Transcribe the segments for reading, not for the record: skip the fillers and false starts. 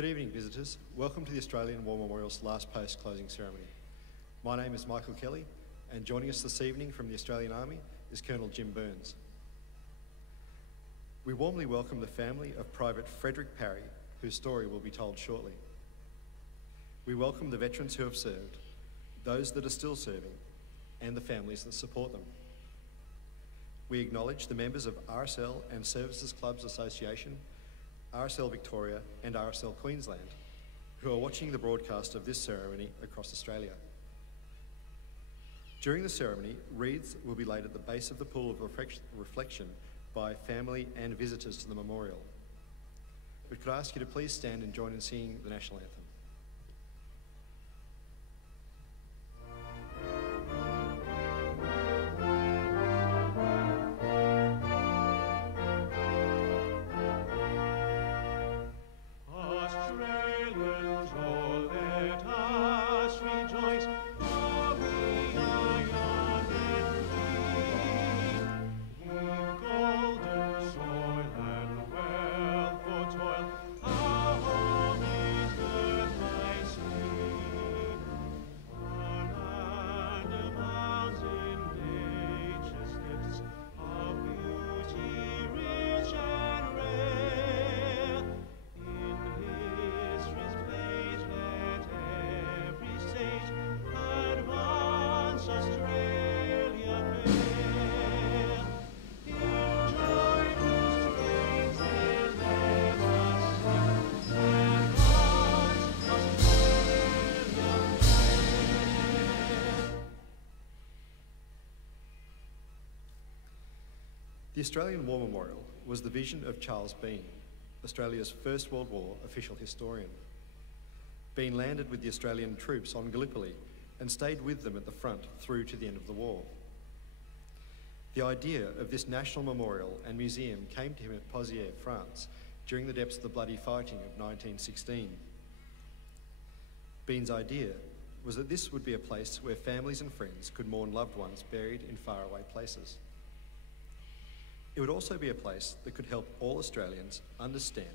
Good evening, visitors. Welcome to the Australian War Memorial's last post-closing ceremony. My name is Michael Kelly, and joining us this evening from the Australian Army is Colonel Jim Burns. We warmly welcome the family of Private Frederick Parry, whose story will be told shortly. We welcome the veterans who have served, those that are still serving, and the families that support them. We acknowledge the members of RSL and Services Clubs Association, RSL Victoria and RSL Queensland, who are watching the broadcast of this ceremony across Australia. During the ceremony, wreaths will be laid at the base of the pool of reflection by family and visitors to the memorial. We could ask you to please stand and join in singing the national anthem. The Australian War Memorial was the vision of Charles Bean, Australia's First World War official historian. Bean landed with the Australian troops on Gallipoli and stayed with them at the front through to the end of the war. The idea of this national memorial and museum came to him at Pozières, France, during the depths of the bloody fighting of 1916. Bean's idea was that this would be a place where families and friends could mourn loved ones buried in faraway places. It would also be a place that could help all Australians understand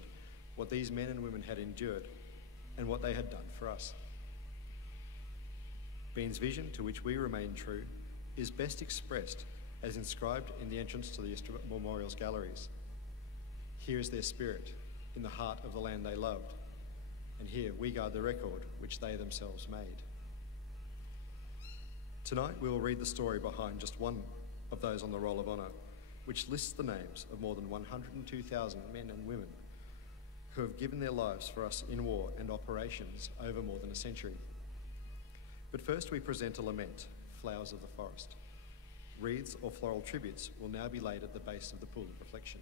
what these men and women had endured and what they had done for us. Bean's vision, to which we remain true, is best expressed as inscribed in the entrance to the Memorial's galleries. Here is their spirit, in the heart of the land they loved, and here we guard the record which they themselves made. Tonight we will read the story behind just one of those on the Roll of Honour, which lists the names of more than 102,000 men and women who have given their lives for us in war and operations over more than a century. But first we present a lament, Flowers of the Forest. Wreaths or floral tributes will now be laid at the base of the pool of reflection.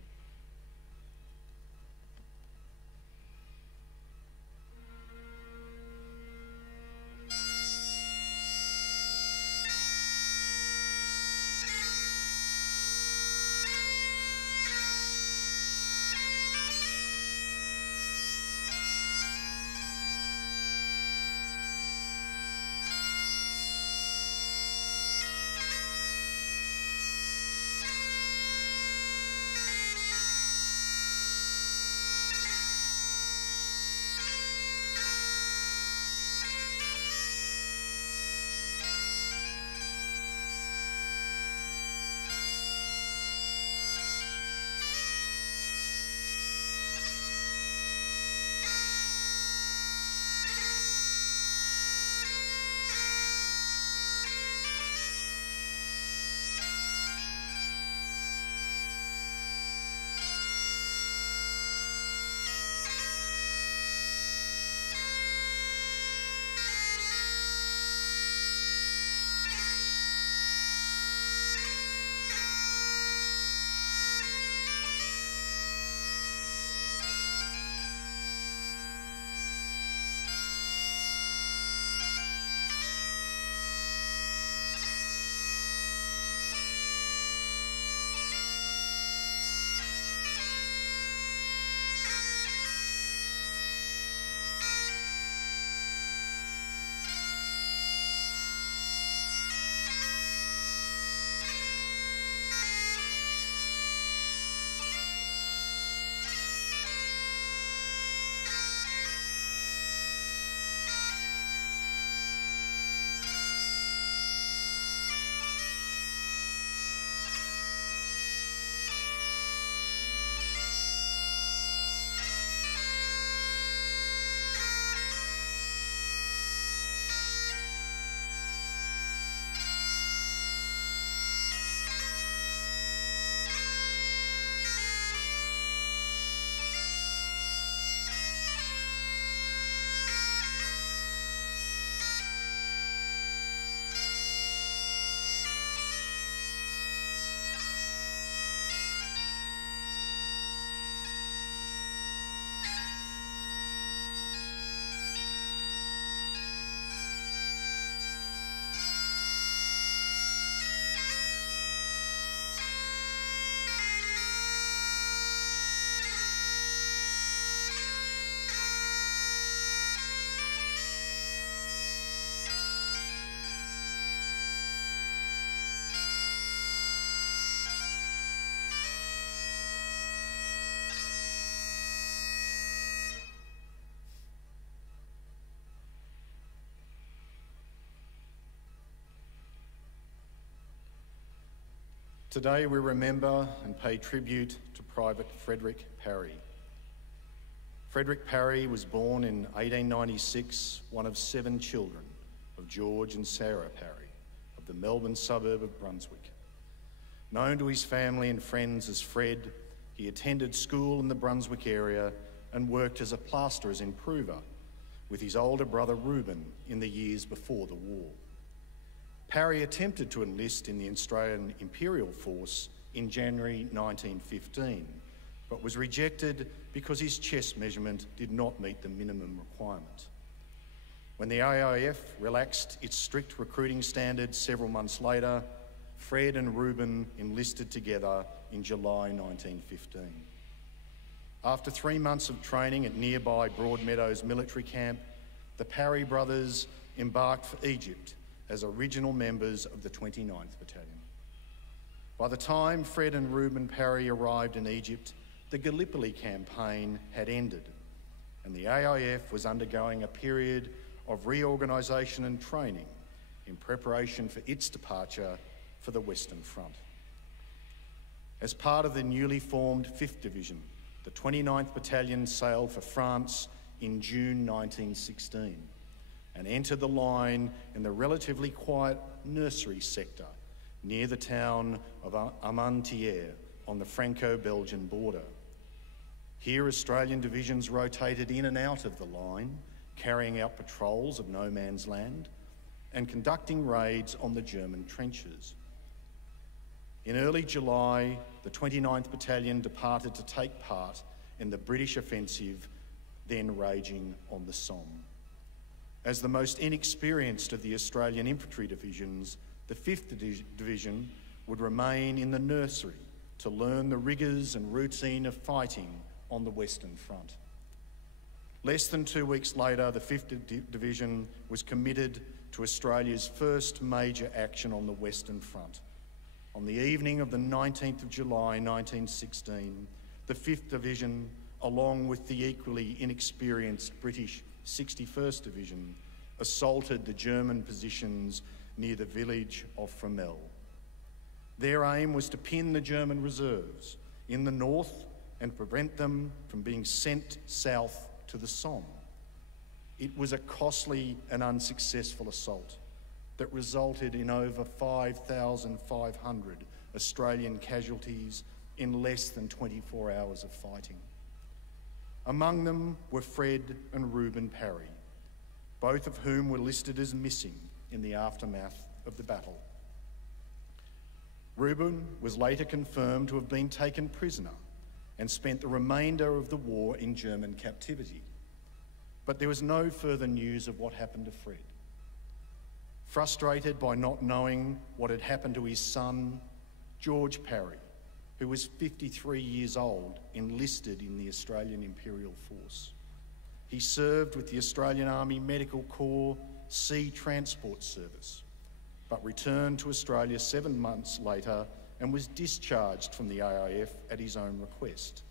Today we remember and pay tribute to Private Frederick Parry. Frederick Parry was born in 1896, one of 7 children of George and Sarah Parry of the Melbourne suburb of Brunswick. Known to his family and friends as Fred, he attended school in the Brunswick area and worked as a plasterer's improver with his older brother Reuben in the years before the war. Parry attempted to enlist in the Australian Imperial Force in January 1915, but was rejected because his chest measurement did not meet the minimum requirement. When the AIF relaxed its strict recruiting standards several months later, Fred and Reuben enlisted together in July 1915. After 3 months of training at nearby Broadmeadows military camp, the Parry brothers embarked for Egypt as original members of the 29th Battalion. By the time Fred and Reuben Parry arrived in Egypt, the Gallipoli campaign had ended, and the AIF was undergoing a period of reorganisation and training in preparation for its departure for the Western Front. As part of the newly formed 5th Division, the 29th Battalion sailed for France in June 1916 and entered the line in the relatively quiet nursery sector near the town of Armentières on the Franco-Belgian border. Here, Australian divisions rotated in and out of the line, carrying out patrols of no man's land and conducting raids on the German trenches. In early July, the 29th Battalion departed to take part in the British offensive then raging on the Somme. As the most inexperienced of the Australian infantry divisions, the 5th Division would remain in the nursery to learn the rigours and routine of fighting on the Western Front. Less than 2 weeks later, the 5th Division was committed to Australia's first major action on the Western Front. On the evening of the 19th of July 1916, the 5th Division, along with the equally inexperienced British 61st Division, assaulted the German positions near the village of Fromelles. Their aim was to pin the German reserves in the north and prevent them from being sent south to the Somme. It was a costly and unsuccessful assault that resulted in over 5,500 Australian casualties in less than 24 hours of fighting. Among them were Fred and Reuben Parry, both of whom were listed as missing in the aftermath of the battle. Reuben was later confirmed to have been taken prisoner and spent the remainder of the war in German captivity. But there was no further news of what happened to Fred. Frustrated by not knowing what had happened to his son, George Parry, who was 53 years old, enlisted in the Australian Imperial Force. He served with the Australian Army Medical Corps Sea Transport Service, but returned to Australia 7 months later and was discharged from the AIF at his own request.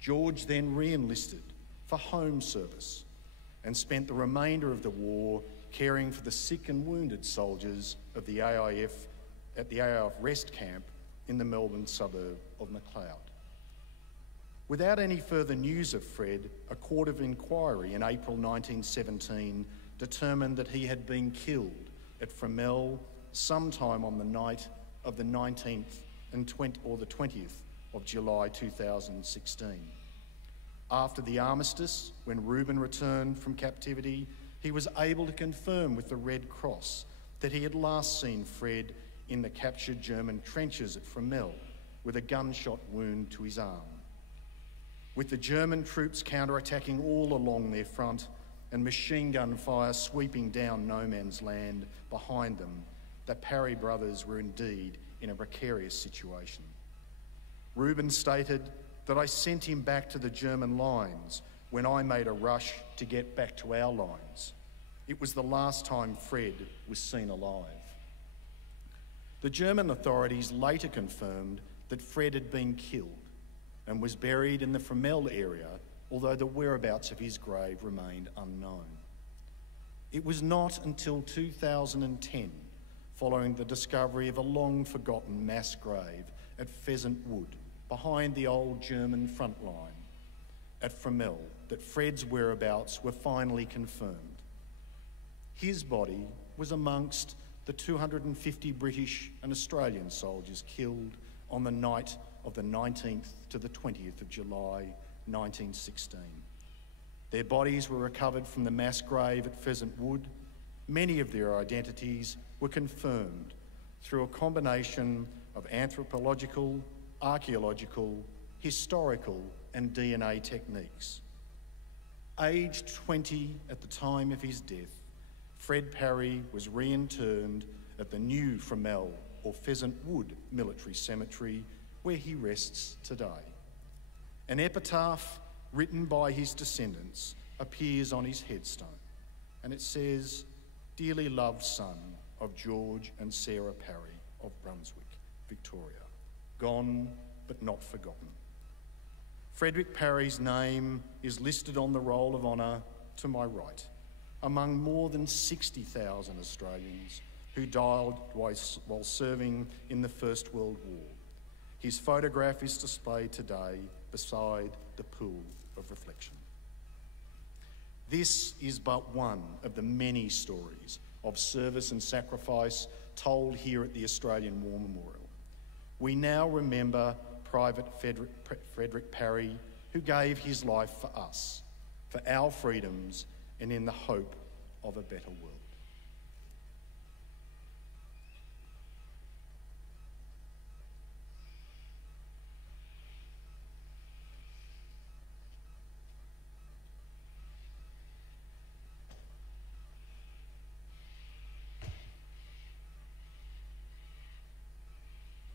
George then re-enlisted for home service and spent the remainder of the war caring for the sick and wounded soldiers of the AIF at the AIF rest camp in the Melbourne suburb of Macleod. Without any further news of Fred, a court of inquiry in April 1917 determined that he had been killed at Fromelles sometime on the night of the 19th or the 20th of July 2016. After the armistice, when Reuben returned from captivity, he was able to confirm with the Red Cross that he had last seen Fred in the captured German trenches at Fromelles with a gunshot wound to his arm. With the German troops counterattacking all along their front and machine gun fire sweeping down no man's land behind them, the Parry brothers were indeed in a precarious situation. Reuben stated that I sent him back to the German lines when I made a rush to get back to our lines. It was the last time Fred was seen alive. The German authorities later confirmed that Fred had been killed and was buried in the Fromelles area, although the whereabouts of his grave remained unknown. It was not until 2010 following the discovery of a long-forgotten mass grave at Pheasant Wood, behind the old German front line at Fromelles, that Fred's whereabouts were finally confirmed. His body was amongst the 250 British and Australian soldiers killed on the night of the 19th to the 20th of July 1916. Their bodies were recovered from the mass grave at Pheasant Wood. Many of their identities were confirmed through a combination of anthropological, archaeological, historical and DNA techniques. Aged 20 at the time of his death, Fred Parry was reinterred at the new Fromelles or Pheasant Wood Military Cemetery, where he rests today. An epitaph written by his descendants appears on his headstone, and it says, "Dearly loved son of George and Sarah Parry of Brunswick, Victoria, gone but not forgotten." Frederick Parry's name is listed on the roll of honour to my right, among more than 60,000 Australians who died while serving in the First World War. His photograph is displayed today beside the pool of reflection. This is but one of the many stories of service and sacrifice told here at the Australian War Memorial. We now remember Private Frederick Parry, who gave his life for us, for our freedoms, and in the hope of a better world.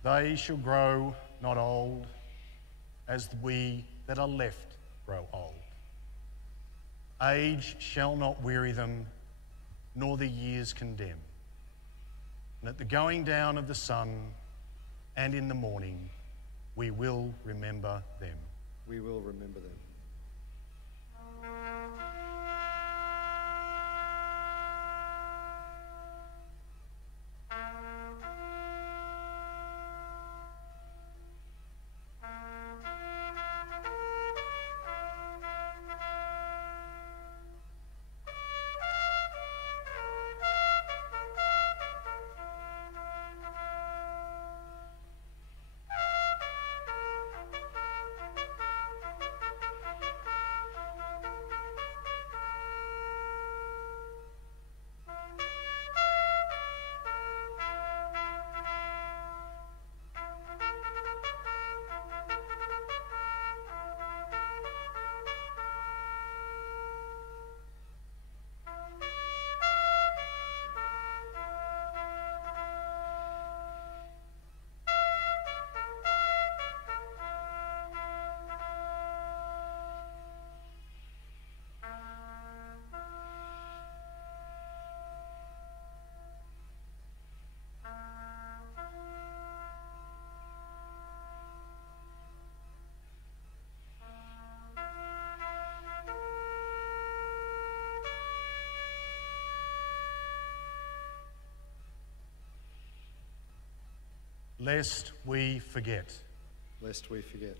They shall grow not old, as we that are left grow old. Age shall not weary them, nor the years condemn. And at the going down of the sun and in the morning, we will remember them. We will remember them. Lest we forget. Lest we forget.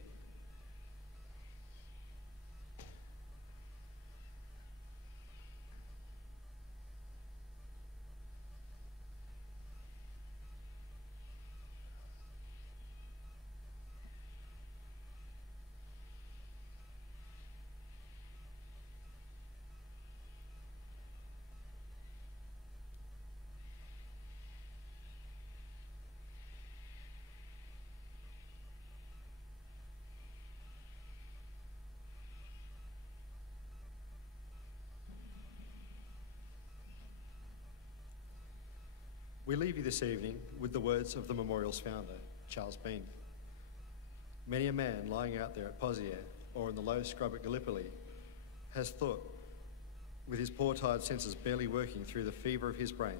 We leave you this evening with the words of the memorial's founder, Charles Bean. Many a man lying out there at Pozier or in the low scrub at Gallipoli has thought, with his poor tired senses barely working through the fever of his brain,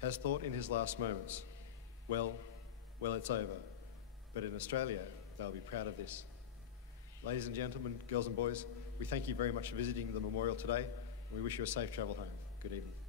has thought in his last moments, well, it's over. But in Australia, they'll be proud of this. Ladies and gentlemen, girls and boys, we thank you very much for visiting the memorial today, and we wish you a safe travel home. Good evening.